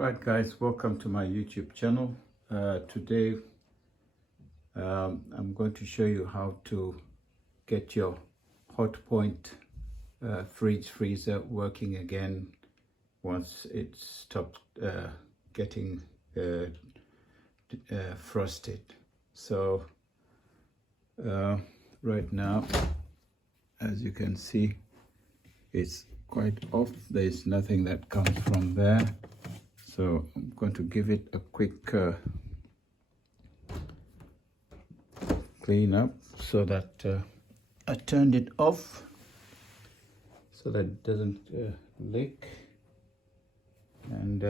Right guys, welcome to my YouTube channel. Today I'm going to show you how to get your Hotpoint freezer working again once it stopped getting frosted. So right now, as you can see, it's quite off. There's nothing that comes from there. So I'm going to give it a quick clean up so that I turned it off so that it doesn't leak. And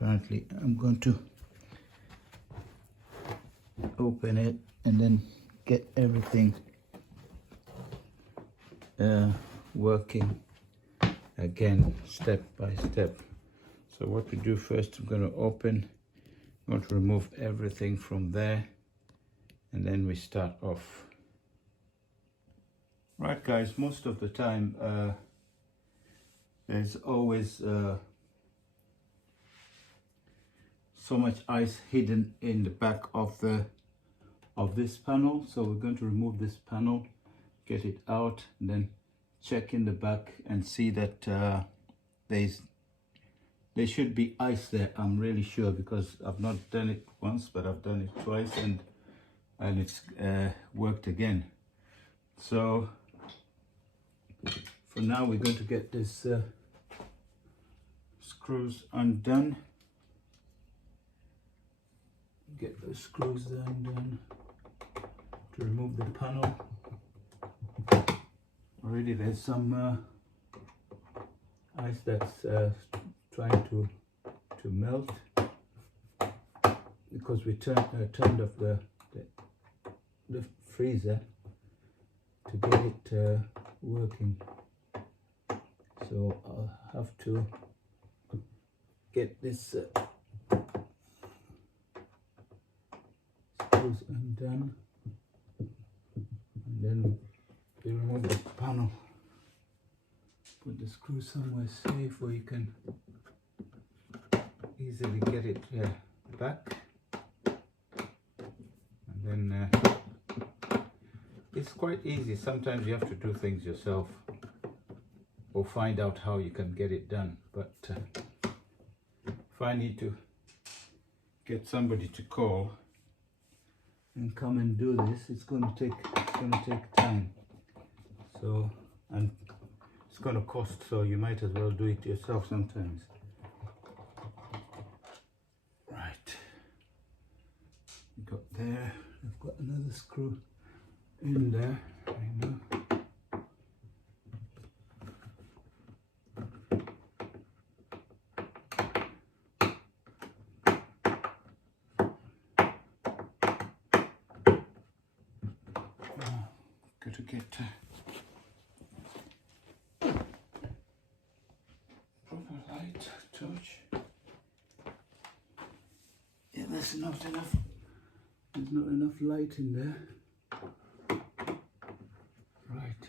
apparently I'm going to open it and then get everything working again step by step. So what we do first, I'm going to remove everything from there, and then we start off. Right guys, most of the time there's always so much ice hidden in the back of this panel. So we're going to remove this panel, get it out, and then check in the back and see that there should be ice there. I'm really sure, because I've not done it once, but I've done it twice, and it's worked again. So for now, we're going to get this screws undone. Get the screws undone to remove the panel. Already there's some ice that's trying to melt, because we turned off the freezer to get it working. So I'll have to get this screws undone, and then we remove the panel. Put the screw somewhere safe where you can easily get it back, and then it's quite easy. Sometimes you have to do things yourself or find out how you can get it done, but if I need to get somebody to call and come and do this, it's going to take time. So, and it's going to cost, so you might as well do it yourself sometimes. Right, got there. I've got another screw in there. I know. Got to get proper light, torch. Yeah, there's not enough. There's not enough light in there. Right.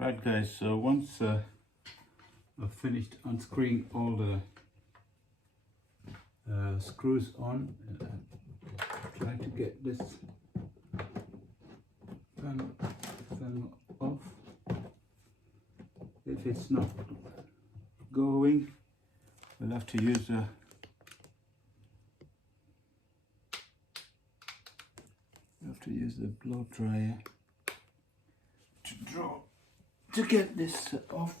Right guys, so once I've finished unscrewing all the screws on, trying to get this panel off. If it's not going, we'll have to use the blow dryer to get this off.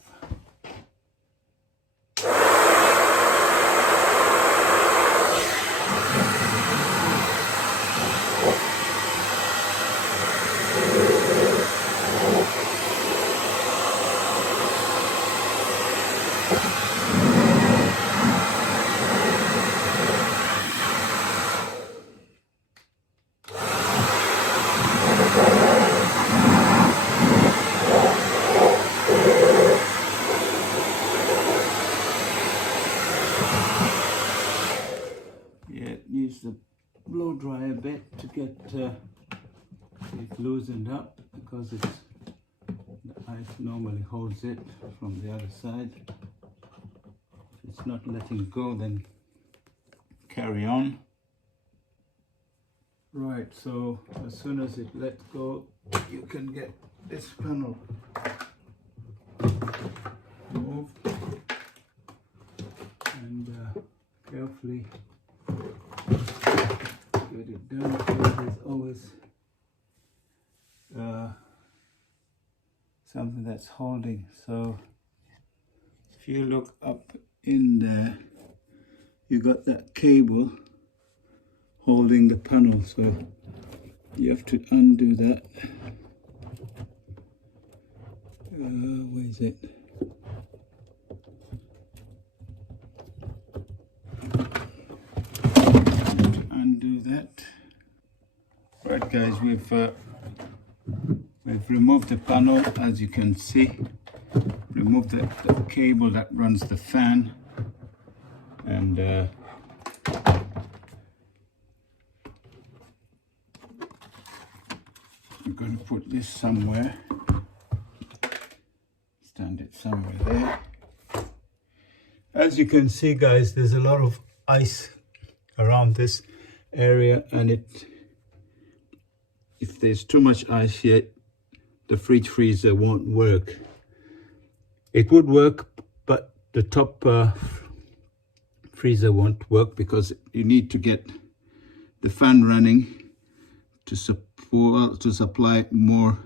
Use the blow dryer bit to get It's loosened up because the ice normally holds it from the other side. If it's not letting go, then carry on. Right, so as soon as it lets go, you can get this panel removed and carefully get it done. There's always something that's holding. So if you look up in there, you got that cable holding the panel, so you have to undo that. Where is it? Undo that. Right, guys, we've removed the panel, as you can see. Removed the cable that runs the fan, and we're going to put this somewhere. Stand it somewhere there. As you can see, guys, there's a lot of ice around this area, and if there's too much ice here, the fridge freezer won't work. It would work, but the top freezer won't work because you need to get the fan running to supply more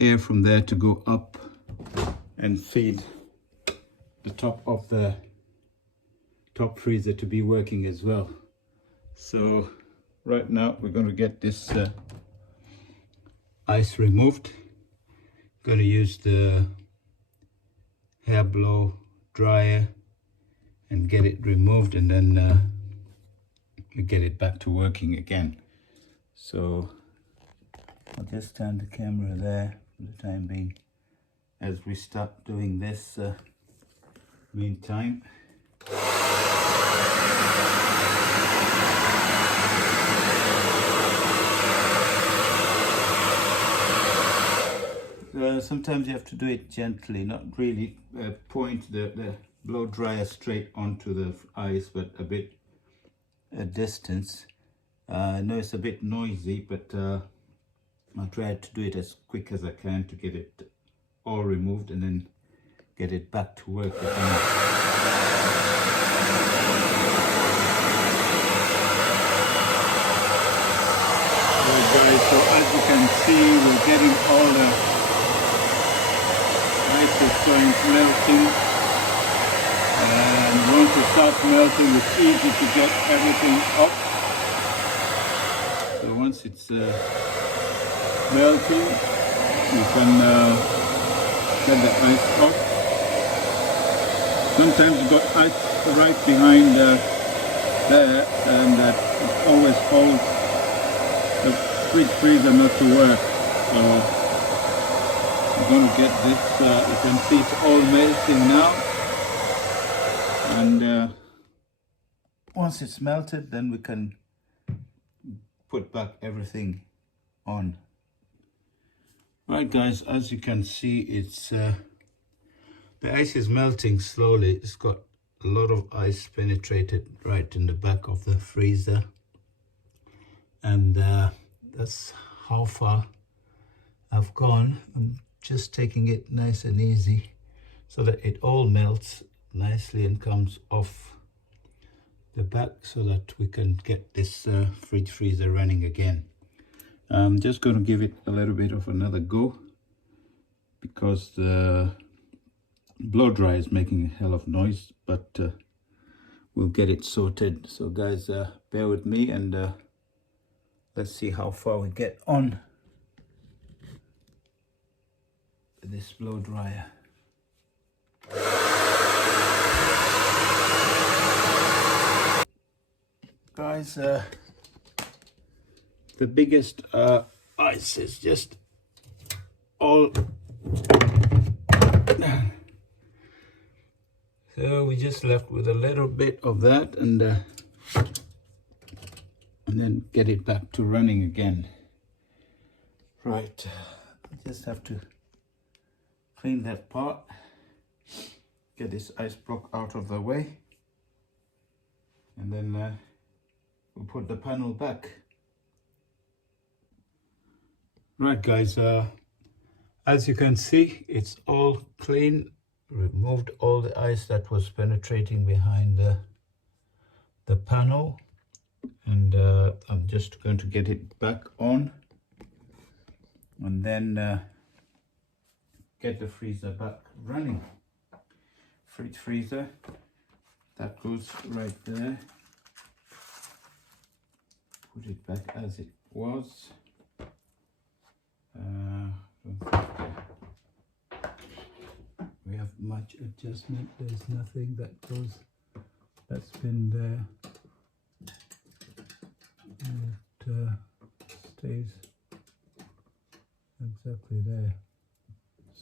air from there to go up and feed the top of the top freezer to be working as well. So right now we're going to get this ice removed. Going to use the hair blow dryer and get it removed, and then we get it back to working again. So I'll just turn the camera there for the time being as we start doing this. Meantime, sometimes you have to do it gently, not really point the blow dryer straight onto the ice, but a bit distance. I know it's a bit noisy, but I'll try to do it as quick as I can to get it all removed and then get it back to work again. Alright guys, so as you can see, we're getting all the ice is going melting, and once it starts melting, it's easy to get everything up. So once it's melting, you can get the ice off. Sometimes you've got ice right behind there, and that always holds the fridge freezer not to work. So I'm going to get this, you can see it's all melting now, and once it's melted, then we can put back everything on. Right guys, as you can see, it's the ice is melting slowly. It's got a lot of ice penetrated right in the back of the freezer, and that's how far I've gone. I'm just taking it nice and easy so that it all melts nicely and comes off the back, so that we can get this fridge freezer running again. I'm just going to give it a little bit of another go because the blow dryer is making a hell of noise, but we'll get it sorted. So guys, bear with me, and let's see how far we get on this blow dryer. Guys, the biggest ice is just all. So we just left with a little bit of that, and then get it back to running again. Right, I just have to clean that part, get this ice block out of the way, and then we'll put the panel back. Right guys, as you can see, it's all clean. Removed all the ice that was penetrating behind the panel, and I'm just going to get it back on, and then get the freezer back running. Fridge freezer, that goes right there. Put it back as it was. Don't think we have much adjustment. There's nothing that goes, that's been there. It stays exactly there.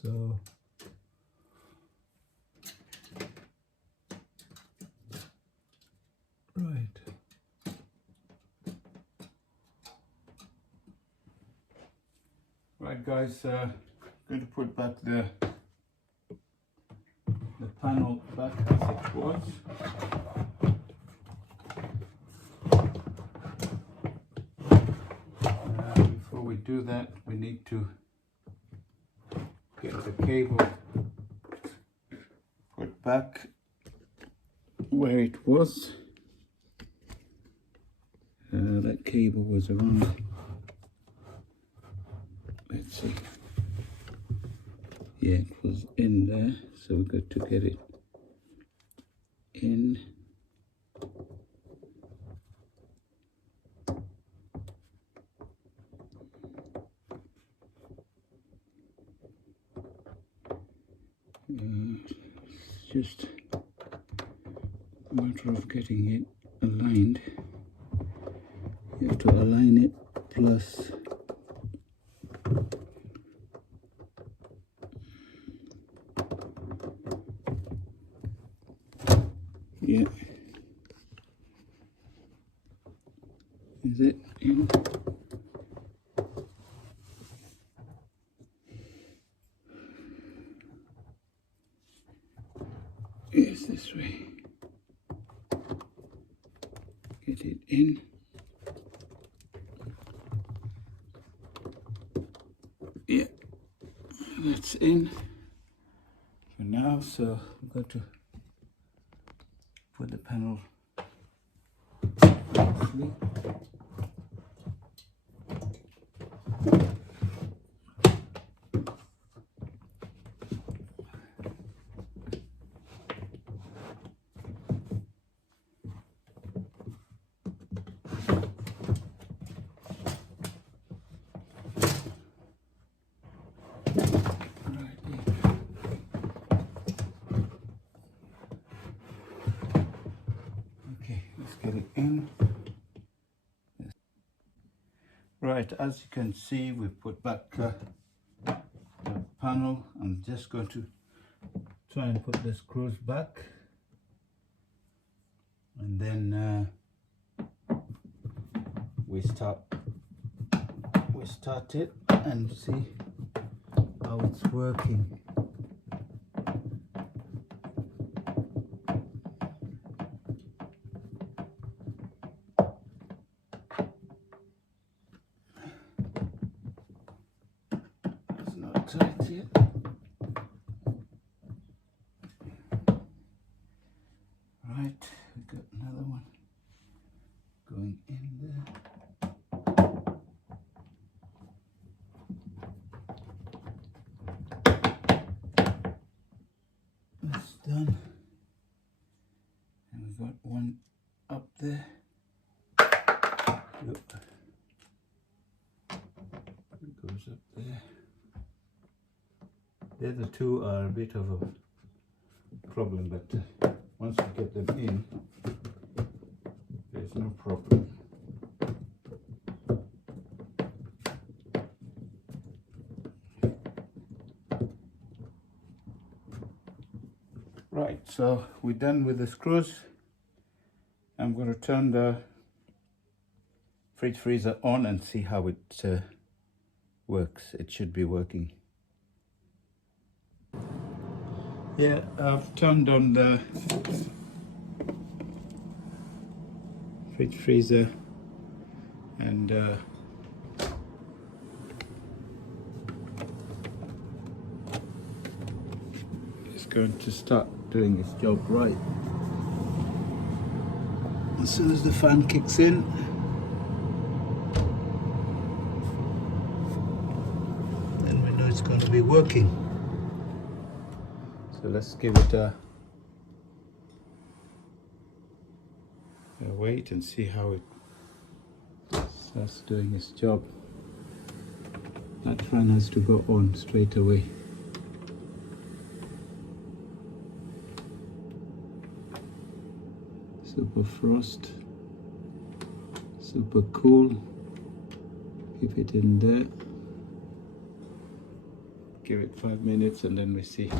So right. Right guys, going to put back the panel back as it was. Before we do that, we need to get the cable put back where it was. That cable was around, let's see, yeah, it was in there, so we got to get it in. It's just a matter of getting it aligned. You have to align it plus yeah. Is it in? Yes, this way. Get it in. Yeah, that's in for now. So we've got to put the panel nicely. Get it in. Right, as you can see, we've put back the panel. I'm just going to try and put the screws back, and then we start it and see how it's working. Tight yet. Right, we've got another one going in there. That's done. And we've got one up there. Yep. It goes up there. The other two are a bit of a problem, but once you get them in, there's no problem. Right, so we're done with the screws. I'm going to turn the fridge freezer on and see how it works. It should be working. Yeah, I've turned on the fridge freezer, and it's going to start doing its job right as soon as the fan kicks in. Then we know it's going to be working. So let's give it a wait and see how it starts doing its job. That fan has to go on straight away. Super frost, super cool. Keep it in there. Give it 5 minutes and then we see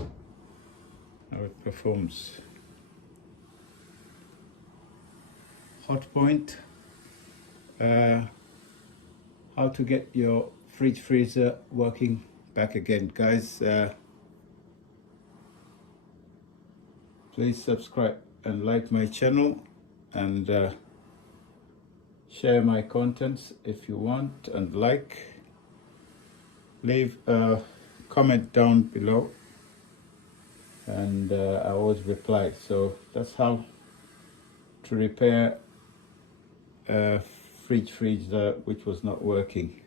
how it performs. Hot point. How to get your fridge freezer working back again, guys. Please subscribe and like my channel, and share my contents if you want, and leave a comment down below, and I always reply. So that's how to repair a fridge freezer which was not working.